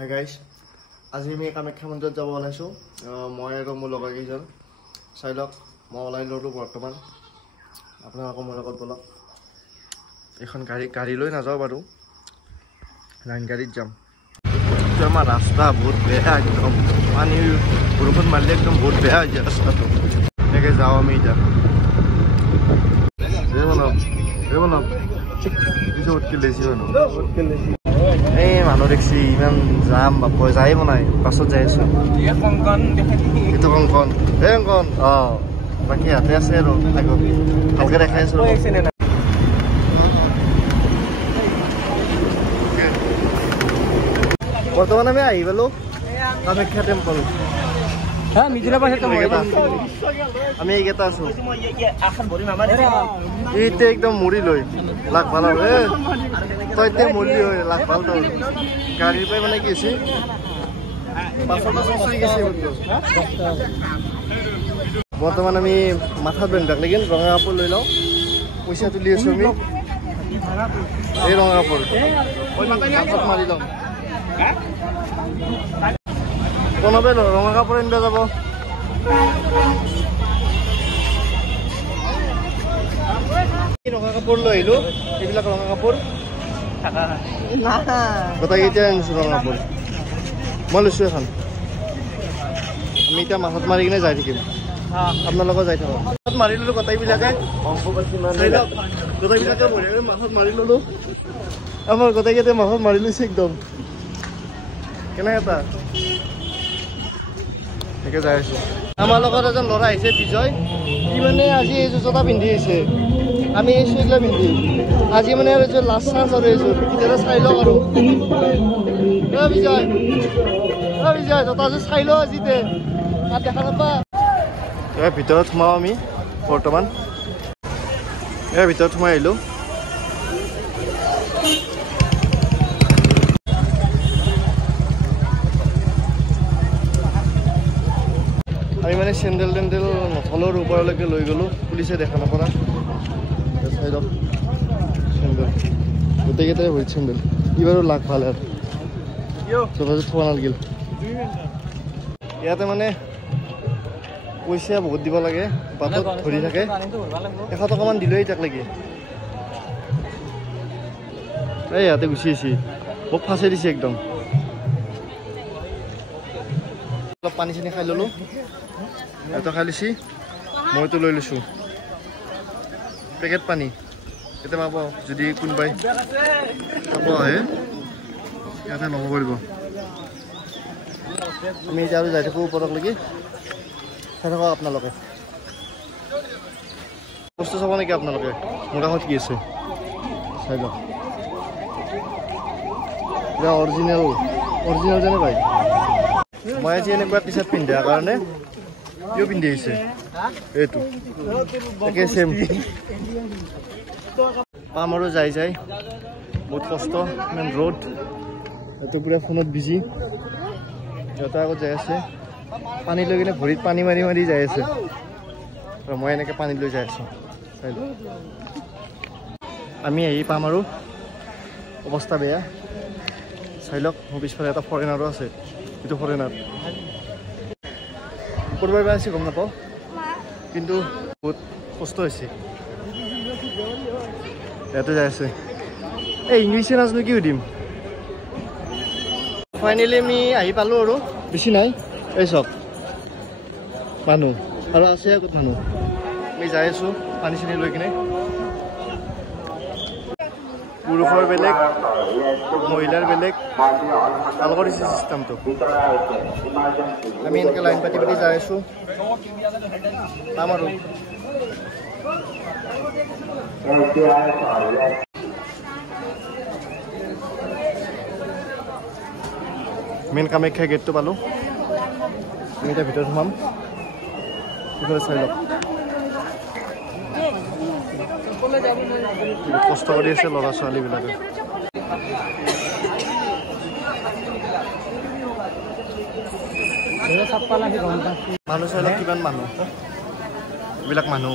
Hi guys, আজি আমি কামাখ্যা মন্দিৰত যাব ওলাইছো মই আৰু মোৰ লগৰ কেইজন চাইলক মই ওলাই ললো বৰ্তমান আপোনালোকৰ মোৰ লগত বলক এখন গাড়ী লৈ নাযাও বাৰু লাইন গাড়ীত যাম আমাৰ ৰাস্তা বহুত বেয়া একদম পানী বৰষুণ মাৰিলে একদম বহুত বেয়া হৈ যায় ৰাস্তাটো এনেকৈ যাওঁ আমি এতিয়া এই মানুহ দেখছি ইমান যাম বাপ যাই বনাই বাছত যাই আছো এইটো কংকন এই কংকন বাকী হাতে আছে আৰু আগত ভালকে দেখাই আছো বৰ্তমান আমি আহি পালো কামাখ্যা টেম্পল আমি এইকেইটা আছো এইটো একদম মুড়ি লৈ লাখ ভাল তই এতিয়া মুড়ি হৈ লাখ ভাল তই গাড়ীৰ পৰাই মানে কি হৈছে বৰ্তমান আমি মাথাত বান্ধিব লাগে ৰঙা কাপোৰ লৈ লওঁ পইচা তুলি আছো আমি এই ৰঙা কাপোৰ মাথাত মাৰি লওঁ কোনোবাই ৰঙা কাপোৰ আনিব যাব ৰঙা কাপোৰ লৈ আহিলো এইবিলাক ৰঙা কাপোৰ গোটেইকেইটাই আনিছো ৰঙা কাপোৰ মই লৈছো এখন আমি এতিয়া মাথাত মাৰি কিনে যাই থাকিম আপোনালোকৰ যাই থাকক মাথাত মাৰি ললো গোটেইবিলাকে গোটেইবিলাকে মাথাত মাৰি ললো আমাৰ গোটেইকেইটাই মাথাত মাৰি লৈছে একদম কেনে এটা একে যাই আছো আমাৰ লগত এজন ল'ৰা আহিছে বিজয় ই মানে আজি এইযোৰ জোতা পিন্ধি আহিছে আমি এই চুইগলা পিন্ধি আজি মানে আৰু এইযোৰ লাষ্ট চান্স আৰু এইযোৰ এতিয়া চাই লওক আৰু বিজয় বিজয় জোতাযোৰ চাই লওঁ আজিতে তাত দেখা নাপা ইয়াৰ ভিতৰত সোমাওঁ আমি বৰ্তমান ইয়াৰ ভিতৰত সোমাই আহিলোঁ আমি মানে চেণ্ডেল টেণ্ডেল নথলৰ ওপৰলৈকে লৈ গ'লোঁ পুলিচে দেখা নপৰা চাই লওক চেণ্ডেল গোটেইকেইটাই ভৰিত চেণ্ডেল ই বাৰু লাখ ভাল আৰু জোতাযোৰ থোৱা নালাগিল ইয়াতে মানে পইচা বহুত দিব লাগে বাটত ধৰি থাকে 100 টকামান দিলেই তাক লাগে এই ইয়াতে গুচি আহিছে মোক ফাঁচি দিছে একদম অলপ পানী চানী খাই ল'লোঁ এটা খাই লৈছি মইতো লৈ লৈছোঁ পেকেট পানী ইয়াতে পাব যদি কোনোবাই খাব আহে ইয়াতে ল'ব পাৰিব আমি এতিয়া আৰু যাই থাকোঁ ওপৰক লাগি চাই থাকক আপোনালোকে বস্তু চাব নেকি আপোনালোকে মোৰ কাষত কি আছে চাই লওক এতিয়া অৰিজিনেল যেনে পাই মই আজি এনেকুৱা টি চাৰ্ট পিন্ধাৰ কাৰণে কিয় পিন্ধি আহিছে এইটো একে চেম পাম আৰু যাই বহুত কষ্ট ইমান ৰ'দ এইটো পুৰা ফোনত বিজি সিহঁতে আগত যাই আছে পানী লৈ কিনে ভৰিত পানী মাৰি মাৰি যাই আছে আৰু মই এনেকৈ পানী লৈ যাই আছোঁ চাই লওক আমি আহি পাম আৰু অৱস্থা বেয়া চাই লওক মোৰ পিছফালে এটা ফৰেনাৰো আছে এইটো ফৰেনাৰ কোনোবাই বেয়া আছে গম নাপাওঁ কিন্তু বহুত কষ্ট হৈছে ইয়াতে যাই আছে এই ইংলিছে নাজানো কি সুধিম ফাইনেলি আমি আহি পালোঁ আৰু বেছি নাই এই চক মানুহ আৰু আছে আগত মানুহ আমি যাই আছোঁ পানী চানী লৈ কিনে পুৰুষৰ বেলেগ মহিলাৰ বেলেগ ভাল কৰিছে চিষ্টেমটো আমি এনেকৈ লাইন পাতি পাতি যাই আছোঁ পাম আৰু মেইন কামাখ্যা গেটটো পালোঁ আমি এতিয়া ভিতৰত সোমাম এইফালে চাই লওক কষ্ট কৰি আছে ল'ৰা ছোৱালীবিলাকে মানুহ চাই লওক কিমান মানুহ এইবিলাক মানুহ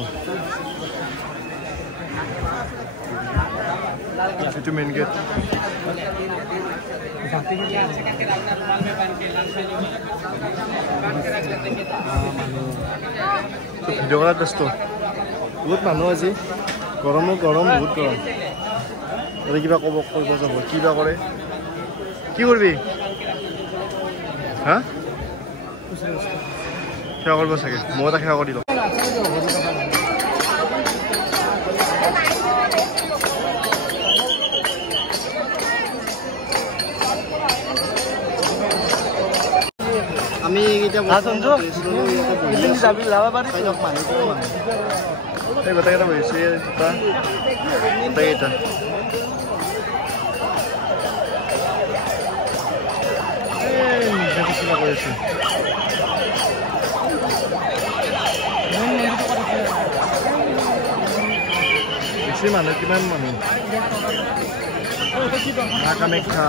এইটো মেইন গেট ভিডিঅ' কৰাত ব্যস্ত বহুত মানুহ আজি গৰম বহুত গৰম যদি কিবা কৰিব যাব কিবা কৰে কি কৰিবি হা সেৱা কৰিব চাগে মই এটা সেৱা কৰি দিলোঁ আমি এতিয়া গোটেইকেইটা বহিছোঁ গোটেইকেইটা কিবা কৰিছোঁ বেছি মানুহ কিমান মানুহ মা কামাখ্যা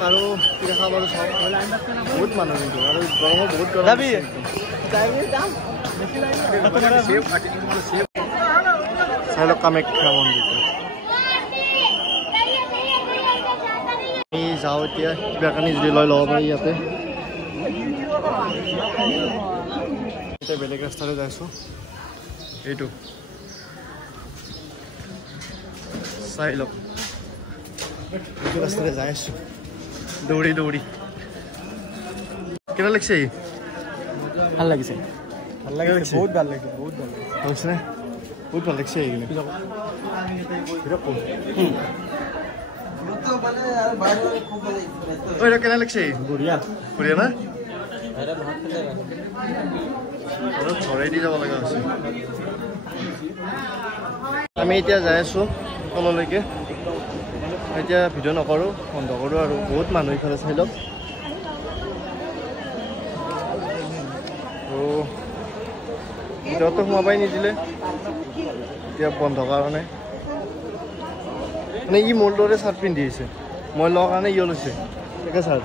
আৰু কিবা খাব চাওঁ বহুত মানুহ কিন্তু আৰু গৰমো বহুত গৰম চাই লওক কামাখ্যা মন্দিৰটো আমি যাওঁ এতিয়া কিবা কানি যদি লৈ ল'ব পাৰি ইয়াতে এতিয়া বেলেগ ৰাস্তালৈ যাইছোঁ এইটো চাই লওক এইটো ৰাস্তালৈ যাই আছোঁ দৌৰি কেনে লাগিছে ভাল লাগিছে বহুত ভাল লাগিছে লাগিছেনে বহুত ভাল লাগিছে এইখিনি কেনে লাগিছে বঢ়িয়া না ঘৰে দি যাব লগা হৈছে আমি এতিয়া যাই আছোঁ তললৈকে এতিয়া ভিডিঅ' নকৰোঁ বন্ধ কৰোঁ আৰু বহুত মানুহ ইফালে চাই লওক ভিতৰতো সোমাবাই নিদিলে এতিয়া বন্ধ কাৰণে মানে ই মোৰ দৰে চাৰ্ট পিন্ধি আহিছে মই লোৱাৰ কাৰণে ইও লৈছে একে চাৰ্ট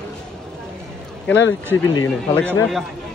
কেনে পিন্ধি কিনে ভাল লাগিছে নে